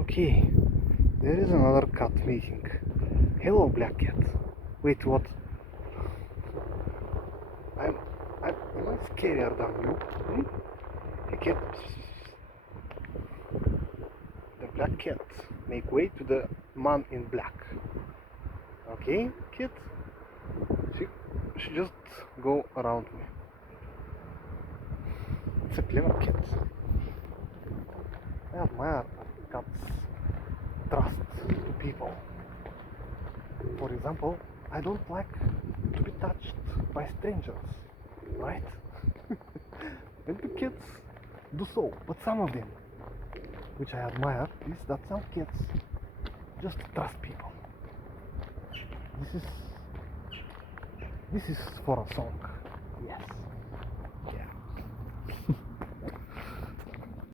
Okay, there is another cat meeting. Hello, black cat. Wait, what? I'm, am I scarier than you? Hmm? Hey, cat. The black cat make way to the man in black. Okay, kid. She just go around me. It's a clever cat. I admire cats' trust to people. For example, I don't like to be touched by strangers, right? And the kids do so, but some of them, which I admire, is that some kids just trust people. This is for a song. Yes. Yeah.